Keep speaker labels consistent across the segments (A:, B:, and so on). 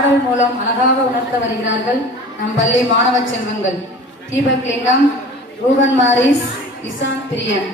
A: பாடல் மூலம் அழகாக உணர்த்த வருகிறார்கள் நம் பள்ளி மாணவ செல்வங்கள். தீபக் லிங்கம் ரூபன் மாரிஸ் இசான் பிரியன்.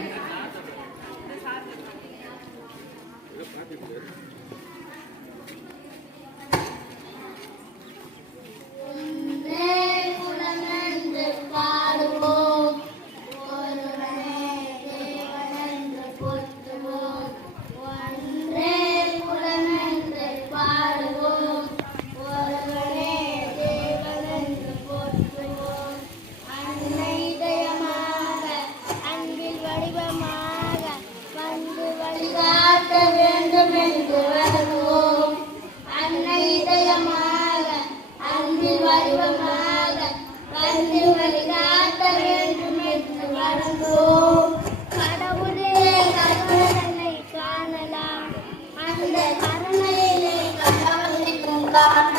B: எழுந்து வருவோம் அன்னை இதயமாக அன்பில் வடிவமாக வந்து வழிகாட்ட வேண்டும் என்று வழங்குவோம் கடவுளே கருணனை காணலாம். அந்த கருணையிலே கடவுளுக்கும் காண